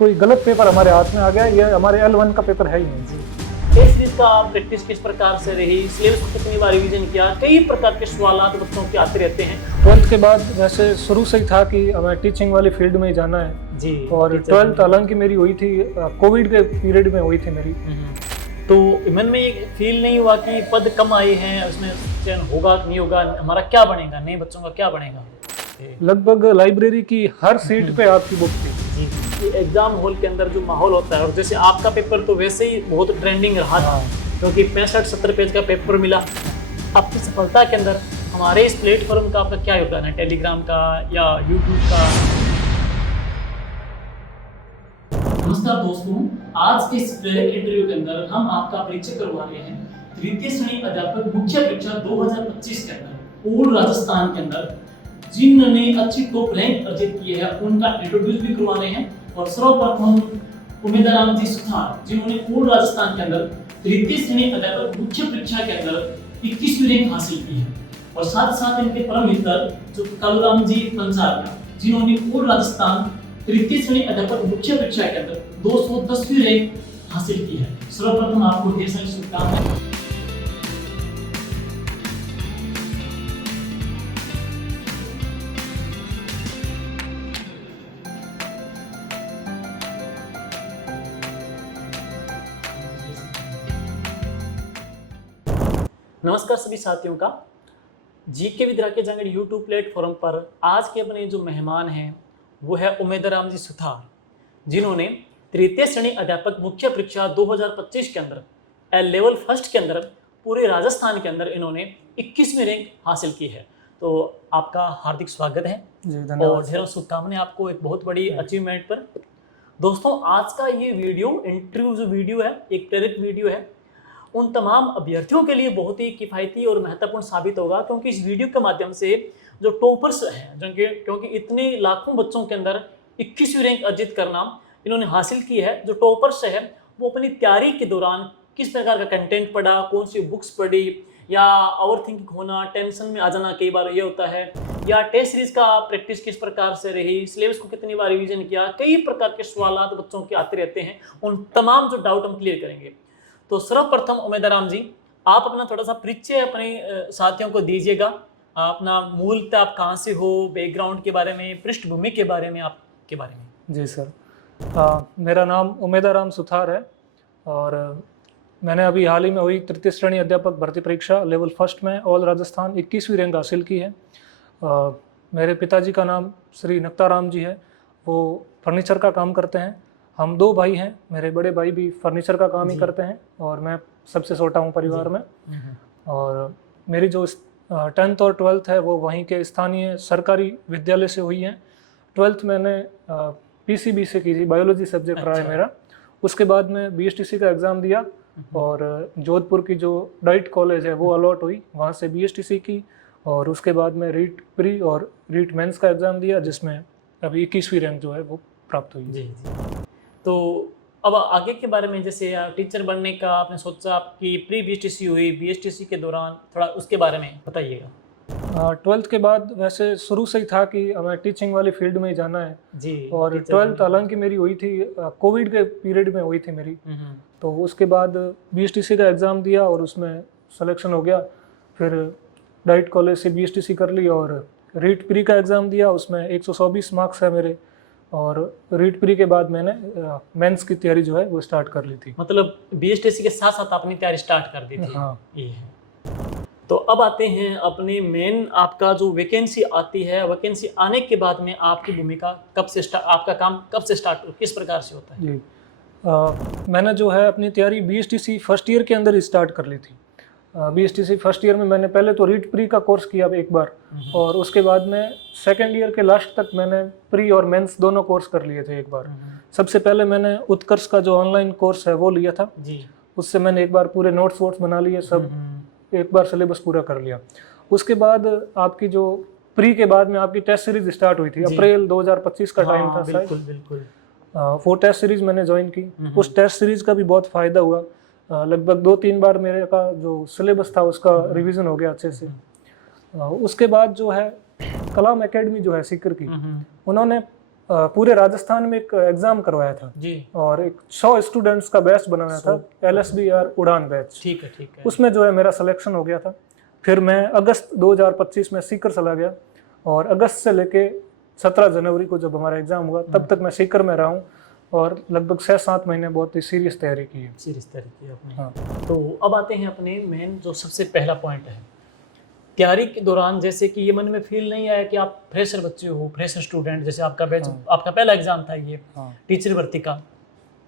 तो ये गलत पेपर हमारे हाथ में आ गया। ये हमारे L1 का पेपर है ही नहीं। टेस्ट सीरीज का प्रैक्टिस किस प्रकार से रही, सिलेबस को कितनी बार रिवीजन किया, कई प्रकार के सवाल बच्चों के आते रहते हैं। 12th के बाद वैसे शुरू से ही था कि हमें टीचिंग वाली फील्ड में ही जाना है जी। और 12th हालांकि मेरी हुई थी कोविड के पीरियड में हुई थी मेरी। तो मन में ये फील नहीं हुआ कि पद कम आए हैं, उसमें चयन होगा कि नहीं होगा, हमारा क्या बनेगा, नए बच्चों का क्या बनेगा? लगभग लाइब्रेरी की हर सीट पे आपकी बुक थी। जी। एग्जाम हॉल के अंदर जो माहौल होता है, और जैसे आपका पेपर तो वैसे ही बहुत ट्रेंडिंग रहा था, क्योंकि 65-70 पेज का पेपर मिला। आपकी सफलता के अंदर हमारे इस प्लेटफॉर्म का आपका क्या योगदान है, टेलीग्राम का या यूट्यूब का? नमस्कार दोस्तों, आज के इस इंटरव्यू के अंदर हम आपका परिचय करवा रहे हैं तृतीय श्रेणी अध्यापक मुख्य परीक्षा 2025 के अंदर पूर्ण राजस्थान के अंदर जिन्होंने अच्छी टॉप रैंक अर्जित की है, उनका इंट्रोड्यूस भी करवा रहे हैं। और सर्वप्रथम उमेदराम जी सुथार, जिन्होंने पूर्ण राजस्थान के अंदर तृतीय श्रेणी अध्यापक मुख्य परीक्षा के अंदर 21वीं रैंक हासिल की है। और साथ साथ इनके परम मित्र जो कालूराम जी पंचाल, जिन्होंने पूर्ण राजस्थान तृतीय श्रेणी अध्यापक मुख्य परीक्षा के अंदर 210वीं रैंक हासिल की है। सर्वप्रथम आपको ढेर सारी शुभकामनाएं। नमस्कार सभी साथियों का। जीके विद्या के जंगल यूट्यूब प्लेटफॉर्म पर आज के अपने जो मेहमान हैं वो है उमेदराम जी सुथार, जिन्होंने तृतीय श्रेणी अध्यापक मुख्य परीक्षा 2025 के अंदर लेवल फर्स्ट के अंदर पूरे राजस्थान के अंदर इन्होंने 21वीं रैंक हासिल की है। तो आपका हार्दिक स्वागत है और ढेरों शुभकामनाएं आपको एक बहुत बड़ी अचीवमेंट पर। दोस्तों, आज का ये वीडियो इंटरव्यू जो वीडियो है, एक प्रेरित वीडियो है, उन तमाम अभ्यर्थियों के लिए बहुत ही किफ़ायती और महत्वपूर्ण साबित होगा, क्योंकि इस वीडियो के माध्यम से जो टॉपर्स हैं, क्योंकि इतने लाखों बच्चों के अंदर 21वीं रैंक अर्जित करना इन्होंने हासिल की है, जो टॉपर्स है वो अपनी तैयारी के दौरान किस प्रकार का कंटेंट पढ़ा, कौन सी बुक्स पढ़ी, या ओवर थिंकिंग होना, टेंशन में आ जाना कई बार ये होता है, या टेस्ट सीरीज का प्रैक्टिस किस प्रकार से रही, सिलेबस को कितनी बार रिवीजन किया, कई प्रकार के सवाल बच्चों के आते रहते हैं। उन तमाम जो डाउट हम क्लियर करेंगे। तो सर्वप्रथम उमेदराम जी, आप अपना थोड़ा सा परिचय अपने साथियों को दीजिएगा। अपना मूलतः आप कहाँ से हो, बैकग्राउंड के बारे में, पृष्ठभूमि के बारे में, आपके बारे में। जी सर, मेरा नाम उमेदराम सुथार है और मैंने अभी हाल ही में हुई तृतीय श्रेणी अध्यापक भर्ती परीक्षा लेवल फर्स्ट में ऑल राजस्थान 21वीं रैंक हासिल की है। मेरे पिताजी का नाम श्री नक्ताराम जी है, वो फर्नीचर का काम करते हैं। हम 2 भाई हैं, मेरे बड़े भाई भी फर्नीचर का काम ही करते हैं और मैं सबसे छोटा हूँ परिवार में। और मेरी जो 10th और 12th है वो वहीं के स्थानीय सरकारी विद्यालय से हुई है। 12th मैंने PCB से की थी, बायोलॉजी सब्जेक्ट रहा है मेरा। उसके बाद मैं BSTC का एग्ज़ाम दिया और जोधपुर की जो डाइट कॉलेज है वो अलॉट हुई, वहाँ से BSTC की। और उसके बाद मैं रीट प्री और रीट मेंस का एग्ज़ाम दिया, जिसमें अभी 21वीं रैंक जो है वो प्राप्त हुई। जी। तो अब आगे के बारे में, जैसे टीचर बनने का आपने सोचा, आपकी प्री BSTC हुई, BSTC के दौरान थोड़ा उसके बारे में बताइएगा। 12th के बाद वैसे शुरू से ही था कि हमें टीचिंग वाली फील्ड में ही जाना है जी। और 12th हालांकि मेरी हुई थी कोविड के पीरियड में हुई थी मेरी। तो उसके बाद BSTC का एग्ज़ाम दिया और उसमें सिलेक्शन हो गया। फिर डाइट कॉलेज से BSTC कर ली और रीट प्री का एग्ज़ाम दिया, उसमें 124 मार्क्स है मेरे। और रीट प्री के बाद मैंने मेंस की तैयारी जो है वो स्टार्ट कर ली थी। मतलब BSTC के साथ साथ अपनी तैयारी स्टार्ट कर दी थी। हाँ। ये है। तो अब आते हैं अपने मेन, आपका जो वैकेंसी आती है, वैकेंसी आने के बाद में आपकी भूमिका कब से आपका काम कब से स्टार्ट, किस प्रकार से होता है? जी, मैंने जो है अपनी तैयारी BSTC फर्स्ट ईयर के अंदर ही स्टार्ट कर ली थी। BSTC फर्स्ट ईयर में मैंने पहले तो रीट प्री का कोर्स किया एक बार, और उसके बाद में सेकेंड ईयर के लास्ट तक मैंने प्री और मेंस दोनों कोर्स कर लिए थे एक बार। सबसे पहले मैंने उत्कर्ष का जो ऑनलाइन कोर्स है वो लिया था जी। उससे मैंने एक बार पूरे नोट्स वोट्स बना लिए, सब एक बार सिलेबस पूरा कर लिया। उसके बाद आपकी जो प्री के बाद में आपकी टेस्ट सीरीज स्टार्ट हुई थी, अप्रैल 2025 का टाइम था शायद। बिल्कुल। वो टेस्ट सीरीज मैंने ज्वाइन की। उस टेस्ट सीरीज का भी बहुत फ़ायदा हुआ। लगभग 2-3 बार मेरे का जो सिलेबस था उसका रिवीजन हो गया अच्छे से। उसके बाद जो है कलाम एकेडमी जो है सीकर की, उन्होंने पूरे राजस्थान में एक एग्ज़ाम करवाया था जी। और एक 100 स्टूडेंट्स का बैच बनाया था, LSBR उड़ान बैच। ठीक है। उसमें जो है मेरा सिलेक्शन हो गया था। फिर मैं अगस्त 2025 में सीकर चला गया और अगस्त से लेके 17 जनवरी को जब हमारा एग्ज़ाम हुआ तब तक मैं सीकर में रहा हूँ और लगभग 6-7 महीने बहुत ही सीरियस तैयारी की है। सीरियस तैयारी की आपने। हाँ। तो अब आते हैं अपने मेन जो सबसे पहला पॉइंट है तैयारी के दौरान, जैसे कि ये मन में फील नहीं आया कि आप फ्रेशर बच्चे हो, फ्रेशर स्टूडेंट, जैसे आपका बैच आपका पहला एग्जाम था ये टीचर भर्ती का,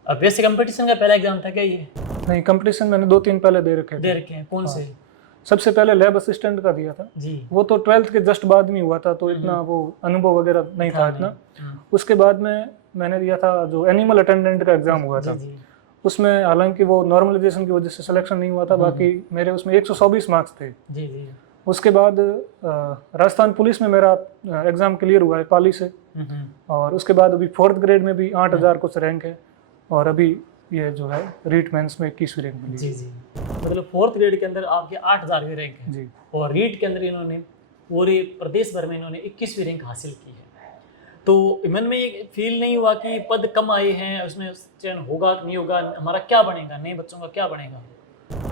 अब वैसे कंपटीशन का पहला एग्जाम था क्या ये? नहीं, कंपटीशन मैंने 2-3 पहले दे रखे हैं। कौन से? सबसे पहले लैब असिस्टेंट का दिया था जी। वो तो 12th के जस्ट बाद में हुआ था, तो इतना वो अनुभव वगैरह नहीं था इतना। उसके बाद में मैंने दिया था जो एनिमल अटेंडेंट का एग्जाम हुआ था। उसमें हालांकि वो नॉर्मलाइजेशन की वजह से सिलेक्शन नहीं हुआ था, बाकी मेरे उसमें 124 मार्क्स थे। जी। उसके बाद राजस्थान पुलिस में मेरा एग्ज़ाम क्लियर हुआ है पाली से, और उसके बाद अभी 4th ग्रेड में भी 8000 कुछ रैंक है, और अभी ये जो है रीट मेंस में 21वीं रैंक मिली। जी। मतलब 4th ग्रेड के अंदर आपके 8000वीं रैंक है जी, और रीट के अंदर इन्होंने पूरे प्रदेश भर में इन्होंने 21वीं रैंक हासिल की है। तो मन में ये फील नहीं हुआ कि पद कम आए हैं, उसमें चयन होगा कि नहीं होगा, हमारा क्या बनेगा, नए बच्चों का क्या बनेगा?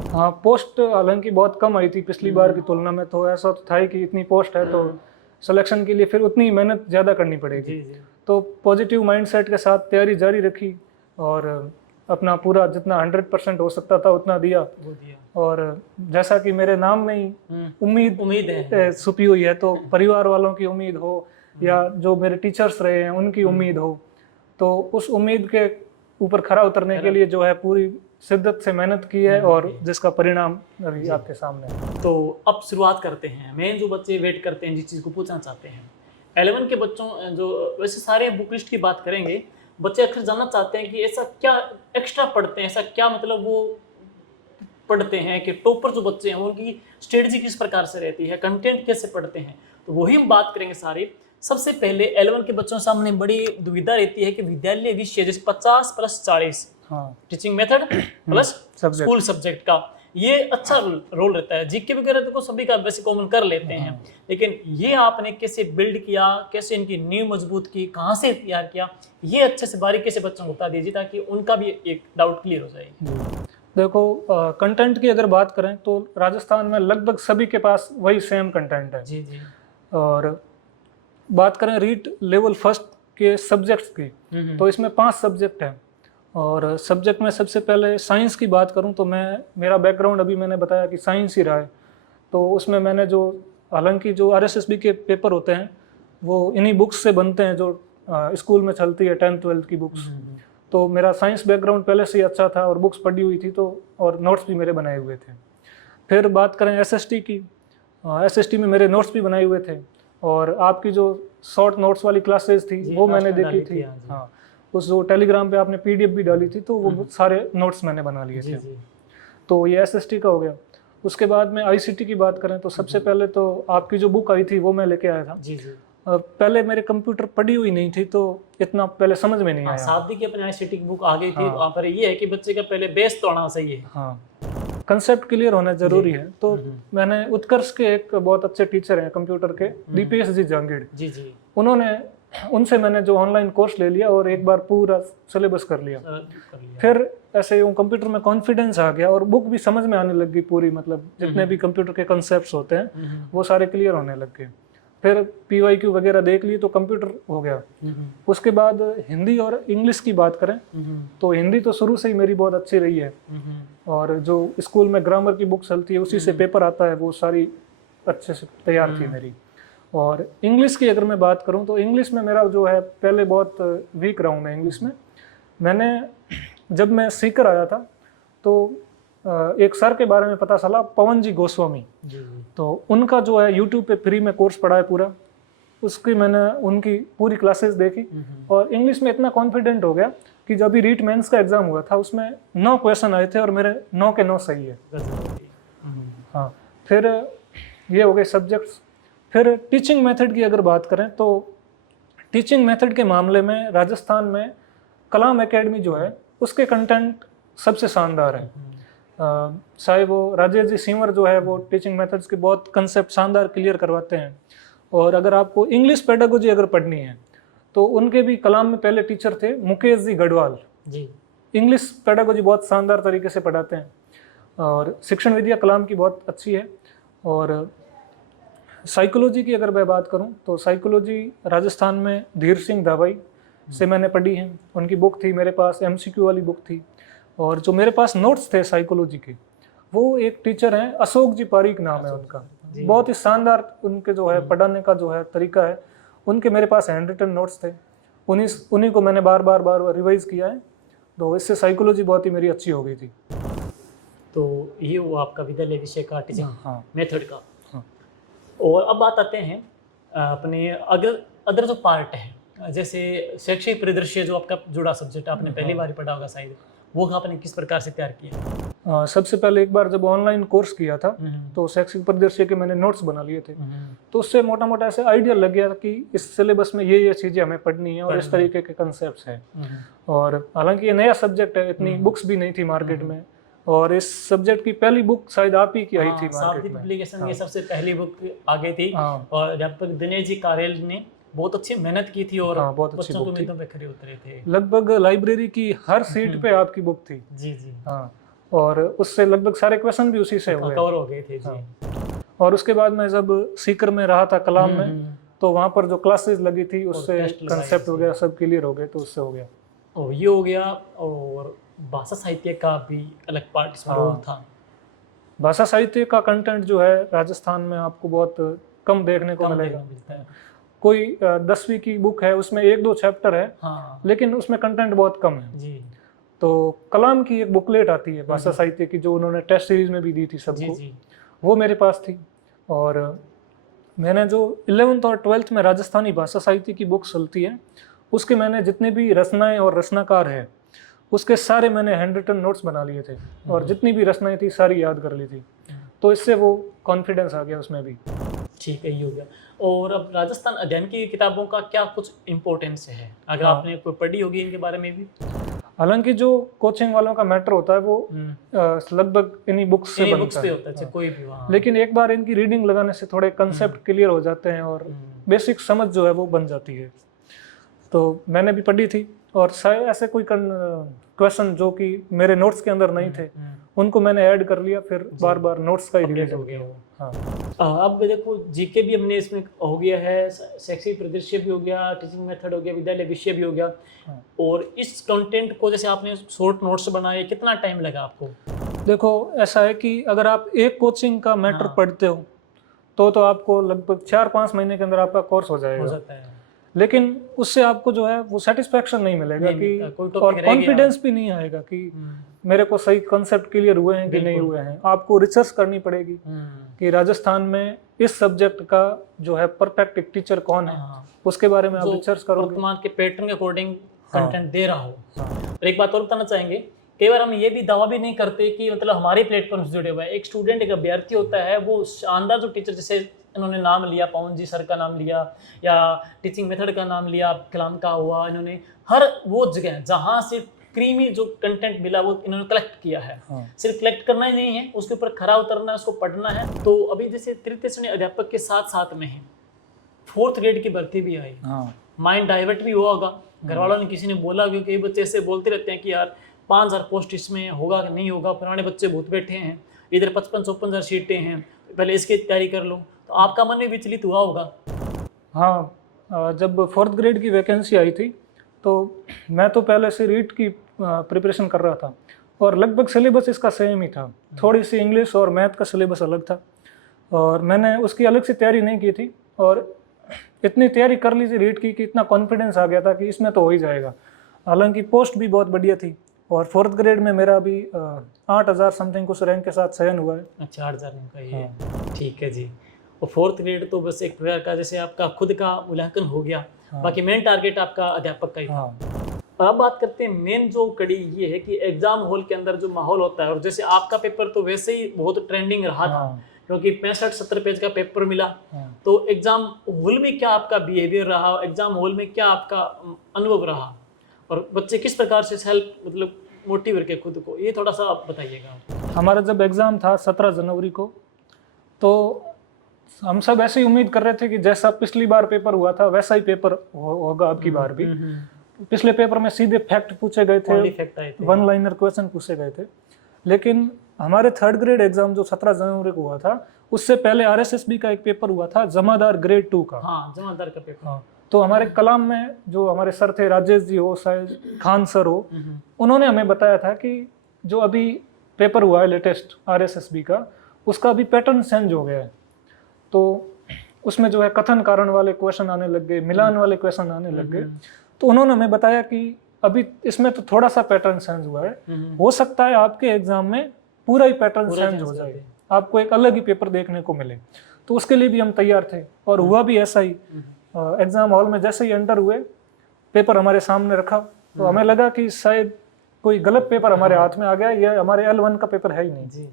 हाँ, पोस्ट हालांकि बहुत कम आई थी पिछली बार की तुलना में, तो ऐसा तो था ही कि इतनी पोस्ट है तो सिलेक्शन के लिए फिर उतनी मेहनत ज़्यादा करनी पड़ेगी। जी। तो पॉजिटिव माइंडसेट के साथ तैयारी जारी रखी और अपना पूरा जितना 100% हो सकता था उतना दिया। और जैसा कि मेरे नाम में ही उम्मीद है छुपी हुई है, तो परिवार वालों की उम्मीद हो या जो मेरे टीचर्स रहे हैं उनकी उम्मीद हो, तो उस उम्मीद के ऊपर खरा उतरने के लिए जो है पूरी शिद्दत से मेहनत की है, और जिसका परिणाम अभी आपके सामने है। तो अब शुरुआत करते हैं। मैं जो बच्चे वेट करते हैं, जिस चीज़ को पूछना चाहते हैं, 11 के बच्चों जो वैसे सारे बुक लिस्ट की बात करेंगे, बच्चे अक्सर जानना चाहते हैं कि ऐसा क्या एक्स्ट्रा पढ़ते हैं, ऐसा क्या मतलब वो पढ़ते हैं कि टॉपर जो बच्चे हैं उनकी स्ट्रेटजी किस प्रकार से रहती है, कंटेंट कैसे पढ़ते हैं, तो वही हम बात करेंगे सारी। सबसे पहले 11 के बच्चों के सामने बड़ी दुविधा रहती है कि विद्यालय विषय जैसे 50+40 teaching method plus school subject का ये अच्छा रोल रहता है। जीके वगैरह तो सभी का वैसे कॉमन कर लेते हैं, लेकिन ये आपने कैसे बिल्ड किया, कैसे इनकी नींव मजबूत की, कहाँ से तैयार किया, ये अच्छे से बारीकी से बच्चों को बता दीजिए ताकि उनका भी एक डाउट क्लियर हो जाए। देखो, कंटेंट की अगर बात करें तो राजस्थान में लगभग सभी के पास वही सेम कंटेंट है। जी। और बात करें रीट लेवल फर्स्ट के सब्जेक्ट्स की, तो इसमें 5 सब्जेक्ट हैं। और सब्जेक्ट में सबसे पहले साइंस की बात करूं तो मेरा बैकग्राउंड अभी मैंने बताया कि साइंस ही रहा है, तो उसमें मैंने जो हालांकि जो RSSB के पेपर होते हैं वो इन्हीं बुक्स से बनते हैं जो स्कूल में चलती है 10th 12th की बुक्स। तो मेरा साइंस बैकग्राउंड पहले से ही अच्छा था और बुक्स पढ़ी हुई थी, तो और नोट्स भी मेरे बनाए हुए थे। फिर बात करें SST की, SST में मेरे नोट्स भी बनाए हुए थे, और आपकी जो शॉर्ट नोट्स वाली क्लासेस थी वो मैंने देखी थी। हाँ, उस जो टेलीग्राम पे आपने PDF भी डाली थी, तो वो सारे नोट्स मैंने बना लिए थे। तो ये SST का हो गया। उसके बाद में ICT की बात करें तो सबसे पहले तो आपकी जो बुक आई थी वो मैं लेके आया था। पहले मेरे कंप्यूटर पढ़ी हुई नहीं थी, तो इतना पहले समझ में नहीं आया। शाब्दिक की अपनी ICT की बुक आ गई थी, वहाँ पर ये है कि बच्चे का पहले बेस तो आना सही है। हाँ, कंसेप्ट क्लियर होना जरूरी है। तो मैंने उत्कर्ष के एक बहुत अच्छे टीचर हैं कंप्यूटर के, DPS जी जहांगीर जी, उनसे मैंने जो ऑनलाइन कोर्स ले लिया और एक बार पूरा सिलेबस कर लिया। फिर ऐसे यूँ कंप्यूटर में कॉन्फिडेंस आ गया और बुक भी समझ में आने लग गई पूरी, मतलब जितने भी कंप्यूटर के कंसेप्ट्स होते हैं वो सारे क्लियर होने लग गए। फिर PYQ वगैरह देख लिए तो कंप्यूटर हो गया। उसके बाद हिंदी और इंग्लिश की बात करें तो हिंदी तो शुरू से ही मेरी बहुत अच्छी रही है, और जो स्कूल में ग्रामर की बुक चलती है उसी से पेपर आता है, वो सारी अच्छे से तैयार थी मेरी। और इंग्लिश की अगर मैं बात करूं तो इंग्लिश में मेरा जो है पहले बहुत वीक रहा हूं मैं इंग्लिश में। मैंने जब मैं सीकर आया था तो एक सर के बारे में पता चला, पवन जी गोस्वामी, तो उनका जो है YouTube पे फ्री में कोर्स पढ़ा है पूरा, उसकी मैंने उनकी पूरी क्लासेस देखी और इंग्लिश में इतना कॉन्फिडेंट हो गया कि जब भी रीट मेंस का एग्जाम हुआ था उसमें 9 क्वेश्चन आए थे और मेरे 9 के 9 सही है। हाँ, फिर ये हो गए सब्जेक्ट्स। फिर टीचिंग मेथड की अगर बात करें तो टीचिंग मेथड के मामले में राजस्थान में कलाम एकेडमी जो है उसके कंटेंट सबसे शानदार है। चाहे वो राजेश जी सिंवर जो है वो टीचिंग मेथड्स के बहुत कंसेप्ट शानदार क्लियर करवाते हैं। और अगर आपको इंग्लिश पेडागोजी अगर पढ़नी है तो उनके भी कलाम में पहले टीचर थे मुकेश जी गढ़वाल जी। इंग्लिश पेडागोजी बहुत शानदार तरीके से पढ़ाते हैं और शिक्षण विद्या कलाम की बहुत अच्छी है। और साइकोलॉजी की अगर मैं बात करूं तो साइकोलॉजी राजस्थान में धीर सिंह धाबाई से मैंने पढ़ी है, उनकी बुक थी मेरे पास, MCQ वाली बुक थी। और जो मेरे पास नोट्स थे साइकोलॉजी के, वो एक टीचर हैं अशोक जी पारीक नाम है उनका, बहुत ही शानदार उनके जो है पढ़ाने का जो है तरीका है, उनके मेरे पास हैंड रिटन नोट्स थे, उन्हीं को मैंने बार बार रिवाइज किया है, तो इससे साइकोलॉजी बहुत ही मेरी अच्छी हो गई थी। तो ये वो आपका विद्यालय विषय का टीचिंग हाँ मेथड का। हाँ। और अब बात आते हैं अपने अदर जो पार्ट है, जैसे शैक्षिक परिदृश्य जो आपका जुड़ा सब्जेक्ट आपने पहली बार पढ़ा होगा शायद, वो आपने किस प्रकार से तैयार किया? सबसे पहले एक बार जब ऑनलाइन कोर्स किया था तो शैक्षिक परिदृश्य के मैंने नोट्स बना लिए थे, तो उससे मोटा मोटा ऐसे आइडिया लग गया कि इस सिलेबस में ये चीज़ें हमें पढ़नी है और इस तरीके के कंसेप्ट हैं। और हालांकि ये नया सब्जेक्ट है, इतनी बुक्स भी नहीं थी मार्केट में, और इस सब्जेक्ट की पहली बुक शायद आप ही की आई थी मार्केट में। पब्लिकेशन ये सबसे पहली बुक आ गई थी और अध्यापक दिनेश जी कारेल ने बहुत अच्छी मेहनत की थी और बहुत अच्छी बच्चों बुक को उम्मीदों पे खरे उतरे थे। लगभग लाइब्रेरी की हर सीट पे आपकी बुक थी। जी जी। हाँ, और उससे लगभग सारे क्वेश्चन भी उसी से हुए, कवर हो गए थे जी। और उसके बाद मैं जब सीकर में रहा था कलाम में, तो वहाँ पर जो क्लासेस लगी थी उससे कंसेप्ट वगैरह सब क्लियर हो गए, तो उससे हो गया। और ये हो गया। और भाषा साहित्य का भी अलग पार्ट इसमें रोल था। भाषा साहित्य का कंटेंट जो है राजस्थान में आपको बहुत कम देखने को मिलेगा। कोई 10वीं की बुक है, उसमें 1-2 चैप्टर है, लेकिन उसमें कंटेंट बहुत कम है जी। तो कलाम की एक बुकलेट आती है भाषा साहित्य की, जो उन्होंने टेस्ट सीरीज में भी दी थी सबको, वो मेरे पास थी। और मैंने जो 11th और 12th में राजस्थानी भाषा साहित्य की बुक चलती है, उसके मैंने जितने भी रचनाएं और रचनाकार है उसके सारे मैंने हैंड रिटन नोट्स बना लिए थे, और जितनी भी रचनाएं थी सारी याद कर ली थी, तो इससे वो कॉन्फिडेंस आ गया उसमें भी। ठीक है, ये हो गया। और अब राजस्थान अध्ययन की किताबों का क्या कुछ इम्पोर्टेंस है, अगर आपने कोई पढ़ी होगी इनके बारे में भी? हालांकि जो कोचिंग वालों का मैटर होता है वो लगभग इन्हीं बुक्स से बनता है, कोई भी वहाँ। लेकिन एक बार इनकी रीडिंग लगाने से थोड़े कंसेप्ट क्लियर हो जाते हैं और बेसिक समझ जो है वो बन जाती है। तो मैंने भी पढ़ी थी, और ऐसे कोई क्वेश्चन जो कि मेरे नोट्स के अंदर नहीं थे उनको मैंने ऐड कर लिया, फिर बार बार नोट्स का ही रिवीजन किया। हाँ, अब देखो जीके भी हमने इसमें हो गया है, शैक्षिक परिदृश्य भी हो गया, टीचिंग मेथड हो गया, विद्यालय विषय भी हो गया। और इस कंटेंट को जैसे आपने शॉर्ट नोट्स बनाए, कितना टाइम लगा आपको? देखो ऐसा है कि अगर आप एक कोचिंग का मैटर पढ़ते हो तो आपको लगभग 4-5 महीने के अंदर आपका कोर्स हो जाएगा, लेकिन उससे आपको जो है वो सेटिस्फेक्शन नहीं मिलेगा कि, और कॉन्फिडेंस भी नहीं आएगा कि मेरे को सही कॉन्सेप्ट क्लियर हुए हैं कि नहीं हुए हैं। आपको रिसर्च करनी पड़ेगी कि राजस्थान में इस सब्जेक्ट का जो है परफेक्ट एक टीचर कौन है, उसके बारे में आप रिसर्च करोगे, वर्तमान के पैटर्न के अकॉर्डिंग कंटेंट दे रहा हो। और एक बात और बताना चाहेंगे, कई बार हम ये भी दावा भी नहीं करते कि मतलब हमारे प्लेटफॉर्म से जुड़े हुए हैं। एक स्टूडेंट, एक अभ्यर्थी होता है, वो शानदार जो टीचर, जैसे इन्होंने नाम लिया, पवन जी सर का नाम लिया, या टीचिंग मेथड का नाम लिया, कलाम का हुआ, इन्होंने हर वो जगह जहाँ से क्रीमी जो कंटेंट मिला वो इन्होंने कलेक्ट किया है। सिर्फ कलेक्ट करना ही नहीं है, उसके ऊपर खरा उतरना है, उसको पढ़ना है। तो अभी जैसे तृतीय श्रेणी अध्यापक के साथ साथ में है 4th ग्रेड की भर्ती भी आई, माइंड डाइवर्ट भी हुआ होगा, घर वालों ने किसी ने बोला, क्योंकि कई बच्चे ऐसे बोलते रहते हैं कि यार 5000 पोस्ट इसमें होगा कि नहीं होगा, पुराने बच्चे बहुत बैठे हैं, इधर 55-54 सीटें हैं, पहले इसकी तैयारी कर लो। तो आपका मन भी विचलित हुआ होगा? हाँ, जब 4th ग्रेड की वैकेंसी आई थी तो मैं तो पहले से रीट की प्रिपरेशन कर रहा था, और लगभग सिलेबस इसका सेम ही था, थोड़ी सी इंग्लिश और मैथ का सिलेबस अलग था, और मैंने उसकी अलग से तैयारी नहीं की थी, और इतनी तैयारी कर ली थी रीट की कि इतना कॉन्फिडेंस आ गया था कि इसमें तो हो ही जाएगा। हालांकि पोस्ट भी बहुत बढ़िया थी, और 4th ग्रेड में मेरा अभी 8000 समथिंग कुछ रैंक के साथ चयन हुआ है। अच्छा, 8000 रैंक का ये। ठीक है जी। और 4th ग्रेड तो बस एक प्रकार का जैसे आपका खुद का मूल्यांकन हो गया, बाकी मेन टारगेट आपका अध्यापक का ही था। अब बात करते हैं मेन जो कड़ी ये है कि एग्जाम हॉल के अंदर जो माहौल होता है, और जैसे आपका पेपर तो वैसे ही बहुत ट्रेंडिंग रहा था, क्योंकि 65-70 पेज का पेपर मिला। तो एग्जाम हॉल में क्या आपका बिहेवियर रहा, एग्जाम हॉल में क्या आपका अनुभव रहा, और बच्चे किस प्रकार से सेल्फ मतलब मोटिव करके खुद को, ये थोड़ा सा आप बताइएगा। हमारा जब एग्ज़ाम था 17 जनवरी को, तो हम सब ऐसे ही उम्मीद कर रहे थे कि जैसा पिछली बार पेपर हुआ था वैसा ही पेपर होगा अब की बार भी। पिछले पेपर में सीधे फैक्ट पूछे गए थे, वन लाइनर क्वेश्चन पूछे गए थे। लेकिन हमारे थर्ड ग्रेड एग्जाम जो 17 जनवरी को हुआ था, उससे पहले आरएसएसबी का एक पेपर हुआ था, जमादार ग्रेड 2 का। हाँ, जमादार का पेपर। हाँ, तो हमारे कलाम में जो हमारे सर थे, राजेश जी हो, शायद खान सर हो, उन्होंने हमें बताया था कि जो अभी पेपर हुआ है लेटेस्ट आरएसएसबी का, उसका अभी पैटर्न चेंज हो गया है। तो उसमें जो है कथन कारण वाले क्वेश्चन आने लग गए, मिलान वाले क्वेश्चन आने लग गए। तो उन्होंने हमें बताया कि अभी इसमें तो थोड़ा सा पैटर्न चेंज हुआ है, हो सकता है आपके एग्जाम में पूरा ही पैटर्न चेंज हो जाए, आपको एक अलग ही पेपर देखने को मिले। तो उसके लिए भी हम तैयार थे और हुआ भी ऐसा ही। एग्जाम हॉल में जैसे ही एंटर हुए, पेपर हमारे सामने रखा, तो हमें लगा कि शायद कोई गलत पेपर हमारे हाथ में आ गया, ये हमारे L1 का पेपर है ही नहीं।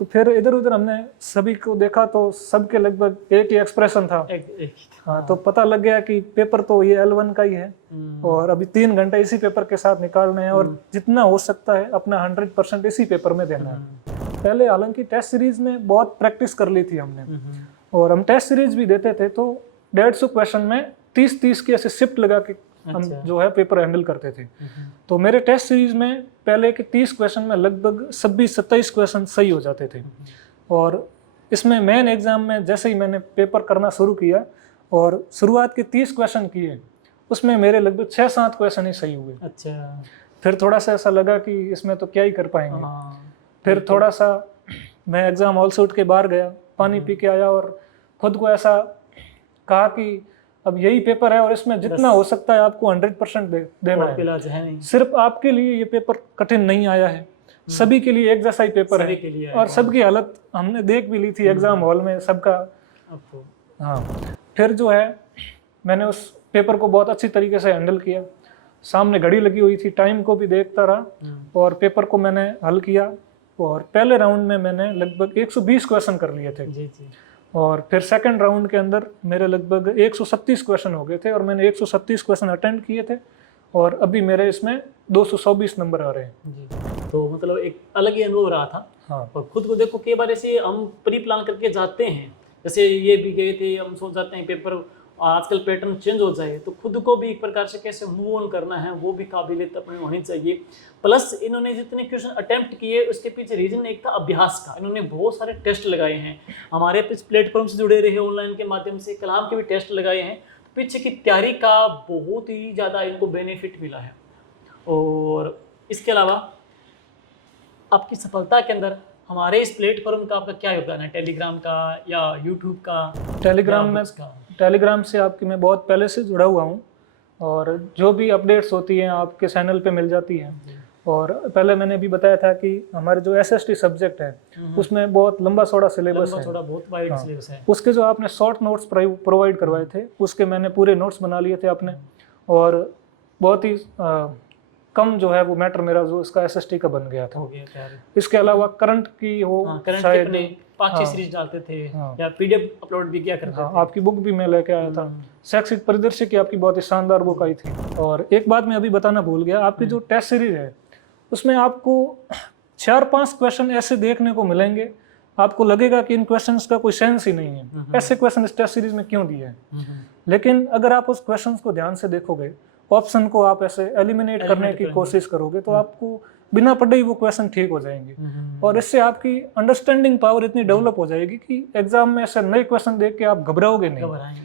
तो फिर इधर उधर हमने सभी को देखा तो सबके लगभग एक ही एक्सप्रेशन था। हाँ, तो पता लग गया कि पेपर तो ये L1 का ही है और अभी 3 घंटे इसी पेपर के साथ निकालने हैं और जितना हो सकता है अपना 100% इसी पेपर में देना है। पहले हालांकि टेस्ट सीरीज में बहुत प्रैक्टिस कर ली थी हमने और हम टेस्ट सीरीज भी देते थे, तो 150 क्वेश्चन में 30-30 की ऐसे शिफ्ट लगा के हम जो है पेपर हैंडल करते थे। तो मेरे टेस्ट सीरीज में पहले के 30 क्वेश्चन में लगभग 26-27 क्वेश्चन सही हो जाते थे और इसमें मेन एग्जाम में जैसे ही मैंने पेपर करना शुरू किया और शुरुआत के 30 क्वेश्चन किए, उसमें मेरे लगभग 6-7 क्वेश्चन ही सही हुए। अच्छा। फिर थोड़ा सा ऐसा लगा कि इसमें तो क्या ही कर पाएंगे। फिर थोड़ा सा मैं एग्जाम हॉल से उठ के बाहर गया, पानी पी के आया और खुद को ऐसा कहा कि अब यही पेपर है और इसमें जितना हो सकता है आपको 100% देना है। सिर्फ आपके लिए ये पेपर कठिन नहीं आया है, सभी के लिए एक जैसा ही पेपर है और सबकी हालत हमने देख भी ली थी एग्जाम हॉल में सबका। हाँ, फिर जो है मैंने उस पेपर को बहुत अच्छी तरीके से हैंडल किया। सामने घड़ी लगी हुई थी, टाइम को भी देखता रहा और पेपर को मैंने हल किया और पहले राउंड में मैंने लगभग 120 क्वेश्चन कर लिए थे और फिर सेकंड राउंड के अंदर मेरे लगभग 137 क्वेश्चन हो गए थे और मैंने 137 क्वेश्चन अटेंड किए थे और अभी मेरे इसमें 224 नंबर आ रहे हैं जी। तो मतलब एक अलग ही अनुभव रहा था। हाँ। और खुद को देखो, कई बार ऐसे हम प्री प्लान करके जाते हैं, जैसे ये भी गए थे, हम सोच जाते हैं पेपर आजकल पैटर्न चेंज हो जाए, तो खुद को भी एक प्रकार से कैसे मूव ऑन करना है वो भी काबिलियत अपनी होनी चाहिए। प्लस इन्होंने जितने क्वेश्चन अटेम्प्ट किए उसके पीछे रीजन एक था अभ्यास का। इन्होंने बहुत सारे टेस्ट लगाए हैं, हमारे प्लेटफॉर्म से जुड़े रहे ऑनलाइन के माध्यम से, कलाम के भी टेस्ट लगाए हैं, तो पीछे की तैयारी का बहुत ही ज़्यादा इनको बेनिफिट मिला है। और इसके अलावा आपकी सफलता के अंदर हमारे इस प्लेटफॉर्म का आपका क्या योगदान है, टेलीग्राम का या यूट्यूब का? टेलीग्राम से आपकी मैं बहुत पहले से जुड़ा हुआ हूँ और जो भी अपडेट्स होती हैं आपके चैनल पे मिल जाती हैं। और पहले मैंने भी बताया था कि हमारे जो SST सब्जेक्ट है उसमें बहुत लंबा चौड़ा सिलेबस है, बहुत वाइड सिलेबस है। उसके जो आपने शॉर्ट नोट्स प्रोवाइड करवाए थे उसके मैंने पूरे नोट्स बना लिए थे अपने और बहुत ही कम जो है वो मैटर मेरा जो इसका SST का बन गया था। इसके अलावा करंट की हो, शायद पांच सीरीज डालते थे या PDF अपलोड भी किया करते थे। आपकी बुक भी मैं लेके आया था, शैक्षिक परिदृश्य की आपकी बहुत ही शानदार बुक आई थी। और एक बात मैं अभी बताना भूल गया, आपकी जो टेस्ट सीरीज है उसमें आपको 4-5 क्वेश्चन ऐसे देखने को मिलेंगे, आपको लगेगा कि इन क्वेश्चंस का कोई सेंस ही नहीं है, ऐसे क्वेश्चन इस टेस्ट सीरीज में क्यों दिए हैं। लेकिन अगर आप उस क्वेश्चंस को ध्यान से देखोगे, ऑप्शन को आप ऐसे एलिमिनेट करने की कोशिश करोगे तो आपको बिना पढ़े ही वो क्वेश्चन ठीक हो जाएंगे और इससे आपकी अंडरस्टैंडिंग पावर इतनी डेवलप हो जाएगी कि एग्जाम में ऐसे नए क्वेश्चन देख के आप घबराओगे नहीं।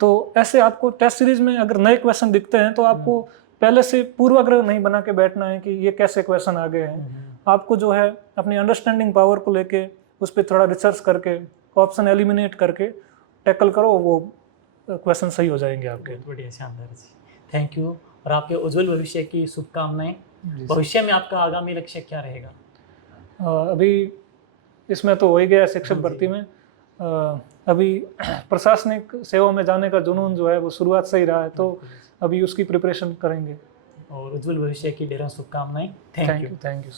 तो ऐसे आपको टेस्ट सीरीज में अगर नए क्वेश्चन दिखते हैं तो आपको पहले से पूर्वाग्रह नहीं बना के बैठना है कि ये कैसे क्वेश्चन आ गए हैं। आपको जो है अपनी अंडरस्टैंडिंग पावर को लेके उस पर थोड़ा रिसर्च करके ऑप्शन एलिमिनेट करके टैकल करो, वो क्वेश्चन सही हो जाएंगे आपके। बढ़िया, शानदार जी, थैंक यू। और आपके उज्जवल भविष्य की शुभकामनाएं। भविष्य में आपका आगामी लक्ष्य क्या रहेगा? अभी इसमें तो हो ही गया शिक्षक भर्ती में, अभी प्रशासनिक सेवा में जाने का जुनून जो है वो शुरुआत से ही रहा है, तो अभी उसकी प्रिपरेशन करेंगे। और उज्जवल भविष्य की ढेरों शुभकामनाएं। Thank you.